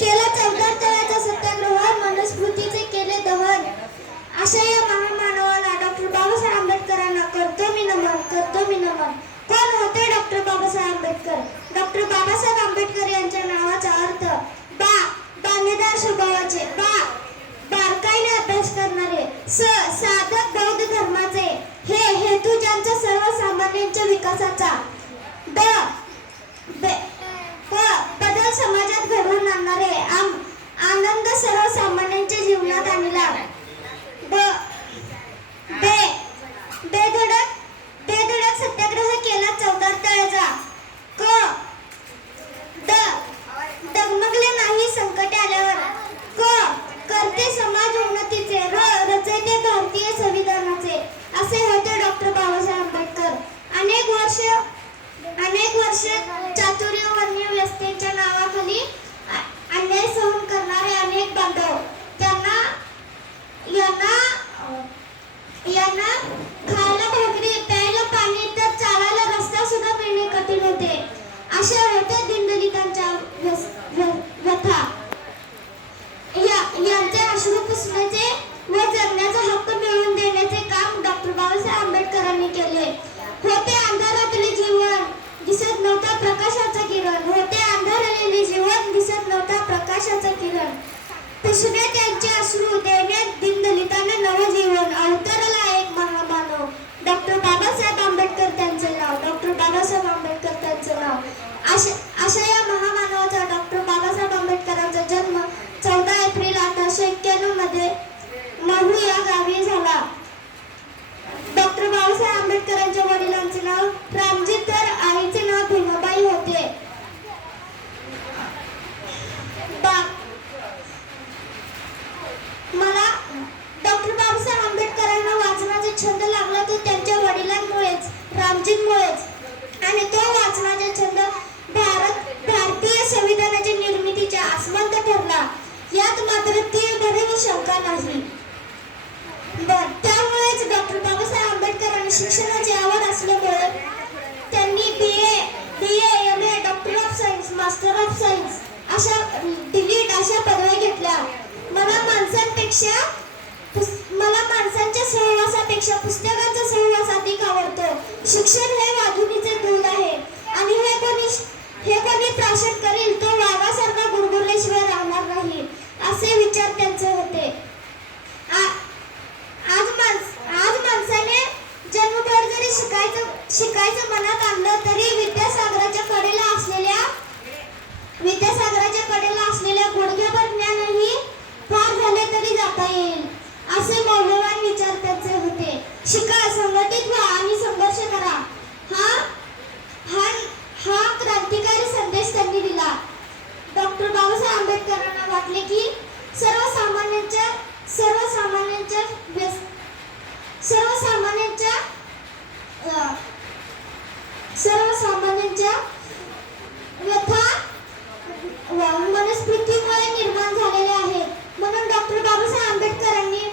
केला चौदार तळ्याचा सत्याग्रह, मनुस्मृतीचे केले दहन. अशा या महामानवाला डॉक्टर बाबासाहेब आंबेडकरांना करतो मी नमन, करतो मी नमन. कोण होते डॉक्टर बाबासाहेब आंबेडकर? डॉक्टर बाबासाहेब आंबेडकर यांच्या नावाचा अर्थ दाणेदार स्वभावाचे, बारकाईने अभ्यास करणारे, साधक बौद्ध धर्माचे, हे हेतू ज्यांचा सर्वसामान्यांच्या विकासाचा, बदल समाजात घडवून आणणारे, आनंद सर्वसामान्यांच्या जीवनात आणला, बेधडक सत्याग्रह केला चौदार तळ्याचा, डगमगले नाही संकट आल्यावर, करते समाज उन्नतीचे, रचयिते भारतीय संविधानाचे. असे होते डॉक्टर बाबासाहेब आंबेडकर. अनेक वर्ष चातुर्यवर्णीय व्यवस्थेच्या नावाखाली अन्याय सहन करणारे अनेक बांधव, यांना खायला भाकरी, प्यायला पाणी, तर चालायला रस्ता सुद्धा मिळणे कठीण होते. अशा होत्या दीनदलितांच्या व्यथा. यांचे अश्रू पुसण्याचे व जगण्याचा हक्क मिळवून देण्याचे काम डॉक्टर बाबासाहेब आंबेडकरांनी केले. होते अंधारातले जीवन, दिसत नव्हता प्रकाशाचा किरण. होते अंधारलेले जीवन, दिसत नव्हता प्रकाशाचा किरण. पुसणे त्यांचे अश्रू, देण्यात दीनदलितांना नवं जीवन. अवतरला एक महामानव, डॉक्टर बाबासाहेब आंबेडकर त्यांचे नाव, डॉक्टर बाबासाहेब आंबेडकर त्यांचे नाव. अशा या महामानवाचा, डॉक्टर बाबासाहेब आंबेडकरांचा जन्म 14 एप्रिल 1891 मध्ये महू या गावी झाला. डॉक्टर बाबासाहेब आंबेडकरांच्या वडिलांचे नाव रामजी, तर आईचे नाव भीमाबाई होते. मला डॉक्टर बाबासाहेब आंबेडकरांना वाचनाचा छंद लागला तो त्यांच्या वडिलांमुळेच, रामजींमुळेच. आणि तो वाचनाचा छंद भारतीय संविधानाच्या निर्मितीच्या आस्मंत ठरला. यात मात्र तीळभरही शंका नाही. त्यामुळेच डॉक्टर बाबासाहेब आंबेडकरांनी शिक्षणाची आवड असल्यामुळे त्यांनी BA, MA, doctor of science, master of science अशा डिलीट अशा पदव्या घेतल्या. मला माणसांच्या सहवासापेक्षा पुस्तकांचा सहवास अधिक आवडतो. शिक्षण हे वाघिणीचे दूध आहे आणि हे कोणी प्राशन करील तो वाघासारखा गुरगुरल्याशिवाय राहणार नाही, असे विचार त्यांचे होते. आज माणसाने जन्मभर जरी शिकायचं मनात आणलं तरी विद्यासागराच्या कडेला असलेल्या गुडघ्याभर ज्ञानही फार झाले तरी जाता येईल, असे मौल्यवान विचार त्यांचे होते. शिका, संघटित व्हा आणि संघर्ष करा, हा क्रांतिकारी संदेश त्यांनी दिला. डॉक्टर बाबासाहेब आंबेडकरांना वाटले की सर्वसामान्यांच्या व्यथा मनुस्मृतीमुळे निर्माण झालेल्या आहेत. म्हणून डॉक्टर बाबासाहेब आंबेडकरांनी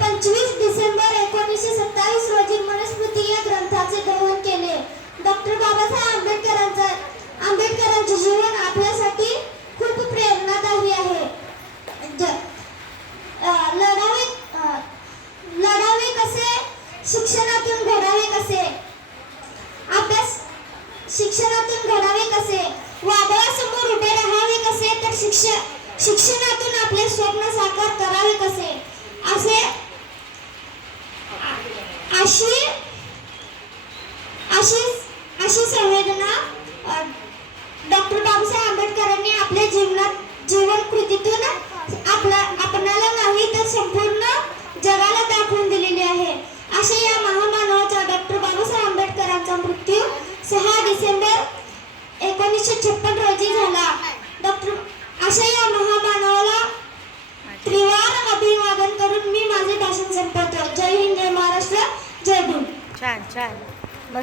25 डिसेंबर 1927 रोजी मनुस्मृती या ग्रंथाचे दहन केले. डॉक्टर बाबासाहेब आंबेडकरांचे जीवन आपल्यासाठी खूप प्रेरणादायी आहे. लढावे कसे, शिक्षणातून घडावे कसे, शिक्षणातून घडावे कसे, वादळासमोर उभे राहावे कसे, तर शिक्षणातून आपले स्वप्न साकार करावे कसे, अशी संवेदना डॉक्टर बाबासाहेब आंबेडकरांनी आपल्या जीवन कृतीतून आपणाला नाही तर संपूर्ण जगाला दाखवून दिलेली आहे. अशा या महामानवाचा, डॉक्टर बाबासाहेब आंबेडकरांचा मृत्यू 6 डिसेंबर 1956 रोजी झाला. अशा या महामानवाला त्रिवार अभिवादन करून मी माझे भाषण संपवतो. जय हिंद, जय महाराष्ट्र, जय भीम. छान छान.